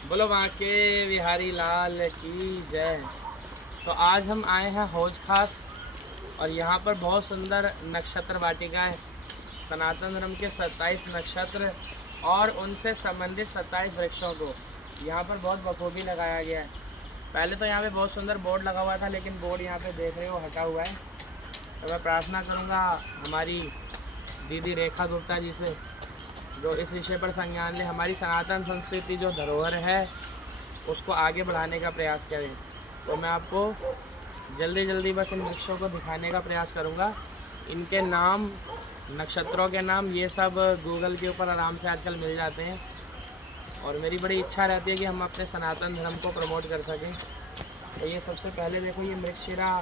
बोलो बांके बिहारी लाल की जय। तो आज हम आए हैं हौज खास और यहाँ पर बहुत सुंदर नक्षत्र वाटिकाएँ, सनातन धर्म के 27 नक्षत्र और उनसे संबंधित 27 वृक्षों को यहाँ पर बहुत बखूबी लगाया गया है। पहले तो यहाँ पे बहुत सुंदर बोर्ड लगा हुआ था, लेकिन बोर्ड यहाँ पे देख रहे हो हटा हुआ है। तो मैं प्रार्थना करूँगा हमारी दीदी रेखा गुप्ता जी से, जो इस विषय पर संज्ञान ले, हमारी सनातन संस्कृति जो धरोहर है उसको आगे बढ़ाने का प्रयास करें। तो मैं आपको जल्दी जल्दी बस इन वृक्षों को दिखाने का प्रयास करूँगा। इनके नाम, नक्षत्रों के नाम, ये सब गूगल के ऊपर आराम से आजकल मिल जाते हैं और मेरी बड़ी इच्छा रहती है कि हम अपने सनातन धर्म को प्रमोट कर सकें। तो ये सबसे पहले देखो, ये मृगशिरा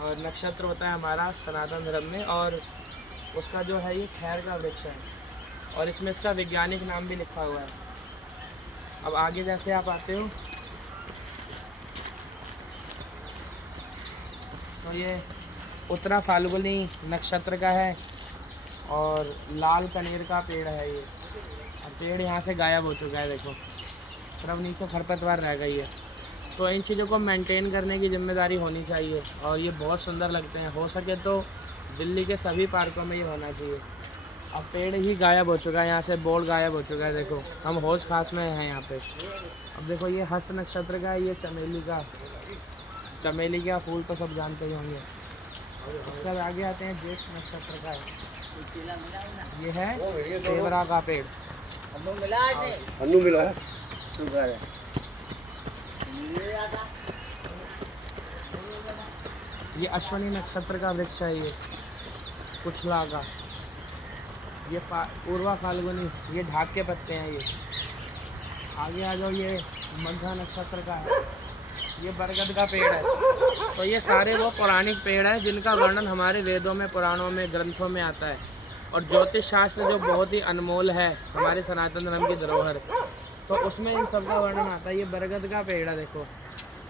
और नक्षत्र होता है हमारा सनातन धर्म में, और उसका जो है ये खैर का वृक्ष है और इसमें इसका वैज्ञानिक नाम भी लिखा हुआ है। अब आगे जैसे आप आते हो तो ये उत्तरा फाल्गुनी नक्षत्र का है और लाल कनेर का पेड़ है ये। अब पेड़ यहाँ से गायब हो चुका है, देखो सिर्फ नीचे खरपतवार रह गई है। तो इन चीज़ों को मेंटेन करने की जिम्मेदारी होनी चाहिए और ये बहुत सुंदर लगते हैं। हो सके तो दिल्ली के सभी पार्कों में ये होना चाहिए। अब पेड़ ही गायब हो चुका है, यहाँ से बोर्ड गायब हो चुका है। देखो हम हौज खास में हैं यहाँ पे। अब देखो ये हस्त नक्षत्र का है, ये चमेली का फूल तो सब जानते ही होंगे। उसके बाद आगे आते हैं ज्येष्ठ नक्षत्र का है, ये है देवरा का पेड़। अन्नू मिला है, शुगर है। ये अश्विनी नक्षत्र का वृक्ष है, ये कुचला का। ये पूर्वा फाल्गुनी, ये ढाक के पत्ते हैं। ये आगे आ जाओ, ये मघा नक्षत्र का है, ये बरगद का पेड़ है। तो ये सारे वो पौराणिक पेड़ हैं जिनका वर्णन हमारे वेदों में, पुराणों में, ग्रंथों में आता है। और ज्योतिष शास्त्र जो बहुत ही अनमोल है हमारे सनातन धर्म की धरोहर, तो उसमें इन सब का वर्णन आता है। ये बरगद का पेड़ है देखो।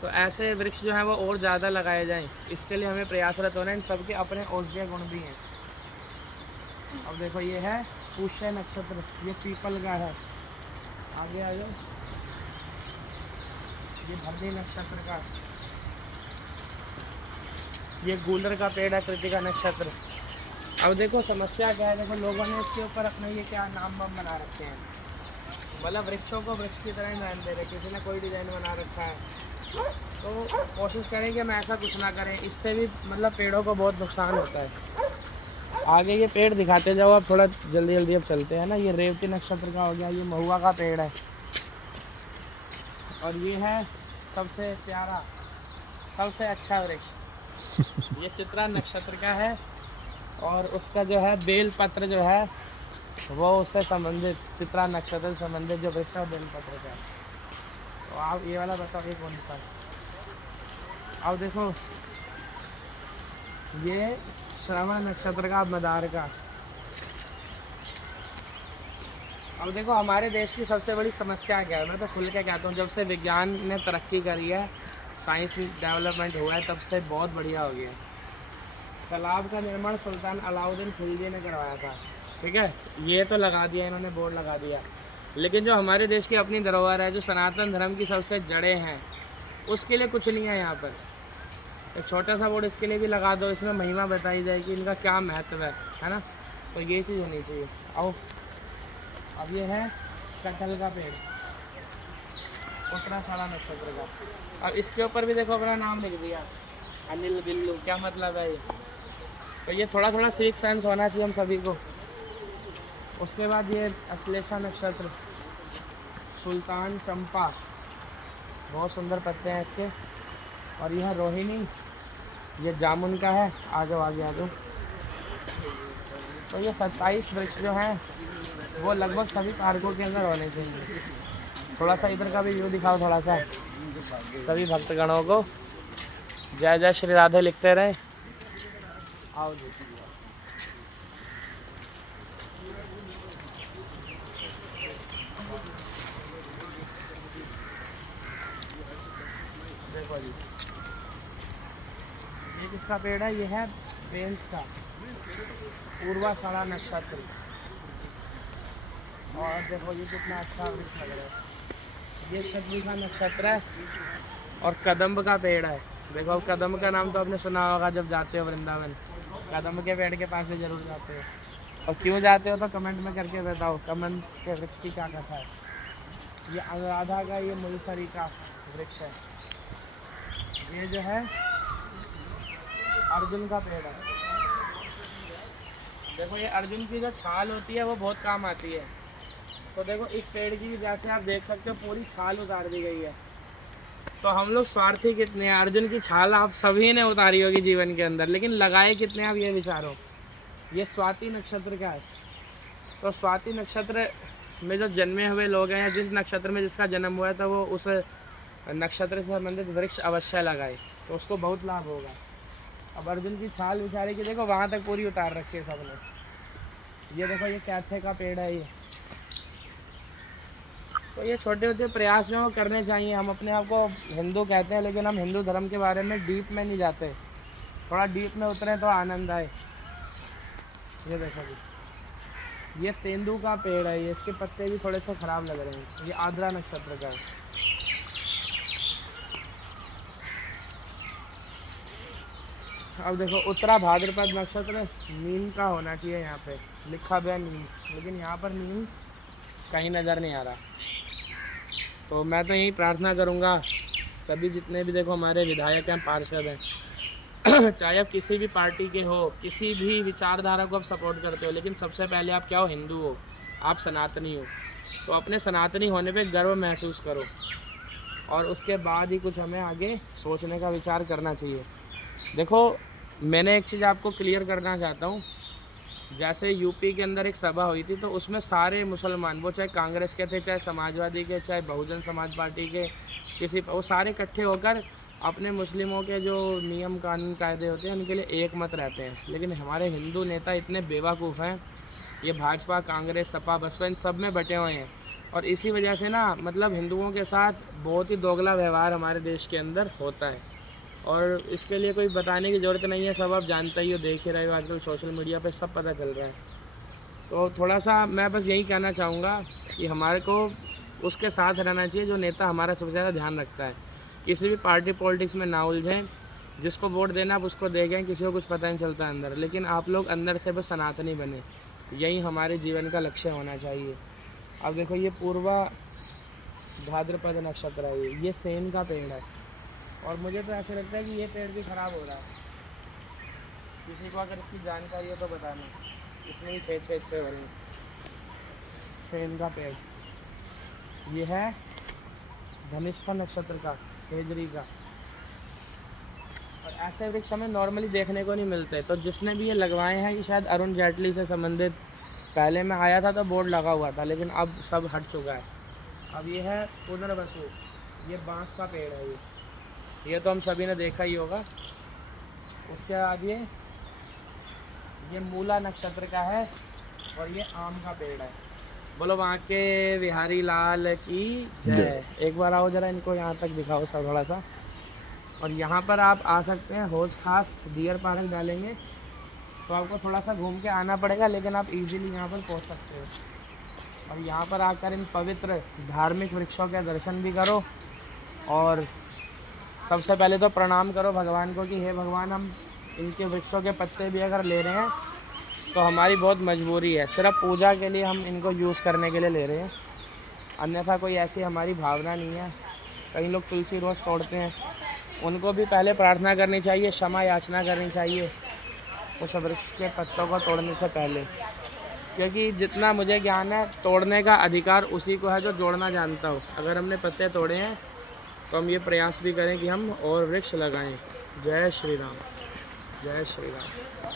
तो ऐसे वृक्ष जो हैं वो और ज़्यादा लगाए जाएं, इसके लिए हमें प्रयासरत होना है। इन सब के अपने औषधीय गुण भी हैं। अब देखो ये है पुष्य नक्षत्र, ये पीपल का है। आगे आ जाओ, ये भरणी नक्षत्र का, ये गूलर का पेड़ है, कृतिका नक्षत्र। अब देखो समस्या क्या है, देखो लोगों ने इसके ऊपर अपने ये क्या नाम वाम बना रखे हैं, मतलब वृक्षों को वृक्ष की तरह ही नाम दे रहे, किसी ने कोई डिज़ाइन बना रखा है। तो कोशिश करें कि हम ऐसा कुछ ना करें, इससे भी मतलब पेड़ों को बहुत नुकसान होता है। आगे ये पेड़ दिखाते जाओ आप, थोड़ा जल्दी जल्दी अब चलते हैं ना। ये रेवती नक्षत्र का हो गया, ये महुआ का पेड़ है। और ये है सबसे प्यारा, सबसे अच्छा वृक्ष, ये चित्रा नक्षत्र का है और उसका जो है बेल पत्र जो है वो उससे संबंधित, चित्रा नक्षत्र से संबंधित जो वृक्ष है बेल पत्र का है। तो आप ये वाला बताओ, ये कौन सा? अब देखो ये श्रवण नक्षत्र का, मदार का। अब देखो हमारे देश की सबसे बड़ी समस्या क्या है, मैं तो खुल के कहता हूँ, जब से विज्ञान ने तरक्की करी है, साइंस डेवलपमेंट हुआ है, तब से बहुत बढ़िया हो गया है। तालाब का निर्माण सुल्तान अलाउद्दीन खिलजी ने करवाया था, ठीक है, ये तो लगा दिया इन्होंने, बोर्ड लगा दिया। लेकिन जो हमारे देश की अपनी धरोहर है, जो सनातन धर्म की सबसे जड़ें हैं, उसके लिए कुछ नहीं है यहाँ पर। एक छोटा सा बोर्ड इसके लिए भी लगा दो, इसमें महिमा बताई जाए कि इनका क्या महत्व है ना। तो ये चीज़ होनी चाहिए। आओ, अब ये है कटहल का पेड़, उत्तराषाढ़ा नक्षत्र का। अब इसके ऊपर भी देखो अपना नाम लिख दिया, अनिल बिल्लू। क्या मतलब है ये? तो ये थोड़ा थोड़ा सिविक सेंस होना चाहिए हम सभी को। उसके बाद ये अश्लेषा नक्षत्र, सुल्तान चंपा, बहुत सुंदर पत्ते हैं इसके। और यह रोहिणी, ये जामुन का है। आ जाओ आगे आ जाओ। तो ये 27 वृक्ष जो हैं वो लगभग सभी पार्कों के अंदर होने चाहिए। थोड़ा सा इधर का भी व्यू दिखाओ थोड़ा सा, सभी भक्तगणों को। जय जय श्री राधे लिखते रहे। आओ जी, देखो जी, ये किसका पेड़ है? ये है बेंस का, पूर्वाषाढ़ा नक्षत्र। और देखो ये कितना अच्छा वृक्ष लग रहा है। ये छतरी का नक्षत्र है और कदम्ब का पेड़ है। देखो कदम्ब का नाम तो आपने सुना होगा जब जाते हो वृंदावन, कदम्ब के पेड़ के पास से जरूर जाते हो। और क्यों जाते हो तो कमेंट में करके बताओ, कदम्ब के वृक्ष की क्या कथा है। ये अनुराधा का ये मुलसरी का वृक्ष है। ये जो है अर्जुन का पेड़ है। देखो ये अर्जुन की जो छाल होती है वो बहुत काम आती है। तो देखो इस पेड़ की भी जैसे आप देख सकते हो पूरी छाल उतार दी गई है। तो हम लोग स्वार्थी कितने हैं। अर्जुन की छाल आप सभी ने उतारी होगी जीवन के अंदर, लेकिन लगाए कितने आप ये विचारो। ये स्वाति नक्षत्र का है। तो स्वाति नक्षत्र में जो जन्मे हुए लोग हैं या जिस नक्षत्र में जिसका जन्म हुआ है तो वो उस नक्षत्र से संबंधित वृक्ष अवश्य लगाए तो उसको बहुत लाभ होगा। अब अर्जुन की छाल बेचारे की देखो वहाँ तक पूरी उतार रखी है सबने। ये देखो ये कैथे का पेड़ है ये। तो ये छोटे छोटे प्रयास जो करने चाहिए। हम अपने आप को हिंदू कहते हैं लेकिन हम हिंदू धर्म के बारे में डीप में नहीं जाते। थोड़ा डीप में उतरें तो आनंद आए। ये देखो जी, ये तेंदू का पेड़ है। ये इसके पत्ते भी थोड़े से ख़राब लग रहे हैं। ये आद्रा नक्षत्र का है। अब देखो उत्तरा भाद्रपद नक्षत्र नीम का होना चाहिए। यहाँ पे लिखा हुआ है नीम, लेकिन यहाँ पर नीम कहीं नज़र नहीं आ रहा। तो मैं तो यही प्रार्थना करूँगा सभी जितने भी देखो हमारे विधायक हैं, पार्षद हैं, चाहे आप किसी भी पार्टी के हो, किसी भी विचारधारा को आप सपोर्ट करते हो, लेकिन सबसे पहले आप क्या हो, हिंदू हो, आप सनातनी हो। तो अपने सनातनी होने पे गर्व महसूस करो और उसके बाद ही कुछ हमें आगे सोचने का विचार करना चाहिए। देखो मैंने एक चीज़ आपको क्लियर करना चाहता हूँ। जैसे यूपी के अंदर एक सभा हुई थी तो उसमें सारे मुसलमान, वो चाहे कांग्रेस के थे, चाहे समाजवादी के, चाहे बहुजन समाज पार्टी के, किसी वो सारे इकट्ठे होकर अपने मुस्लिमों के जो नियम कानून कायदे होते हैं उनके लिए एक मत रहते हैं। लेकिन हमारे हिंदू नेता इतने बेवकूफ़ हैं, ये भाजपा, कांग्रेस, सपा, बसपा इन सब में बटे हुए हैं। और इसी वजह से ना मतलब हिंदुओं के साथ बहुत ही दोगला व्यवहार हमारे देश के अंदर होता है। और इसके लिए कोई बताने की ज़रूरत नहीं है, सब आप जानते ही हो, देख ही रहे हो, आजकल सोशल मीडिया पे सब पता चल रहा है। तो थोड़ा सा मैं बस यही कहना चाहूँगा कि हमारे को उसके साथ रहना चाहिए जो नेता हमारा सबसे ज़्यादा ध्यान रखता है। किसी भी पार्टी पॉलिटिक्स में ना उलझें, जिसको वोट देना आप उसको देखें, किसी को कुछ पता नहीं चलता अंदर, लेकिन आप लोग अंदर से बस सनातनी बने, यही हमारे जीवन का लक्ष्य होना चाहिए। अब देखो ये पूर्वा भाद्रपद नक्षत्र है, ये सेम का पेड़ है और मुझे तो ऐसा लगता है कि ये पेड़ भी ख़राब हो रहा है। किसी को अगर इसकी जानकारी हो तो बताना। इसमें ही 6 वाले सेम का पेड़, ये है धनिष्ठा नक्षत्र का, हेजरी का। और ऐसे वृक्ष हमें नॉर्मली देखने को नहीं मिलते। तो जिसने भी ये लगवाए हैं ये शायद अरुण जेटली से संबंधित, पहले मैं आया था तो बोर्ड लगा हुआ था लेकिन अब सब हट चुका है। अब ये है पुनर्वसु, ये बांस का पेड़ है। ये तो हम सभी ने देखा ही होगा। उसके बाद ये मूला नक्षत्र का है और ये आम का पेड़ है। बोलो वहाँ के बिहारी लाल की जय। एक बार आओ जरा, इनको यहाँ तक दिखाओ सब थोड़ा सा। और यहाँ पर आप आ सकते हैं, हौज खास डियर पार्क डालेंगे तो आपको थोड़ा सा घूम के आना पड़ेगा, लेकिन आप इजीली यहाँ पर पहुँच सकते हो। और यहाँ पर आकर इन पवित्र धार्मिक वृक्षों के दर्शन भी करो और सबसे पहले तो प्रणाम करो भगवान को कि हे भगवान, हम इनके वृक्षों के पत्ते भी अगर ले रहे हैं तो हमारी बहुत मजबूरी है, सिर्फ पूजा के लिए हम इनको यूज़ करने के लिए ले रहे हैं, अन्यथा कोई ऐसी हमारी भावना नहीं है। कई लोग तुलसी रोज़ तोड़ते हैं, उनको भी पहले प्रार्थना करनी चाहिए, क्षमा याचना करनी चाहिए उस वृक्ष के पत्तों को तोड़ने से पहले, क्योंकि जितना मुझे ज्ञान है तोड़ने का अधिकार उसी को है जो जोड़ना जानता हो। अगर हमने पत्ते तोड़े हैं तो हम ये प्रयास भी करें कि हम और वृक्ष लगाएं। जय श्री राम, जय श्री राम।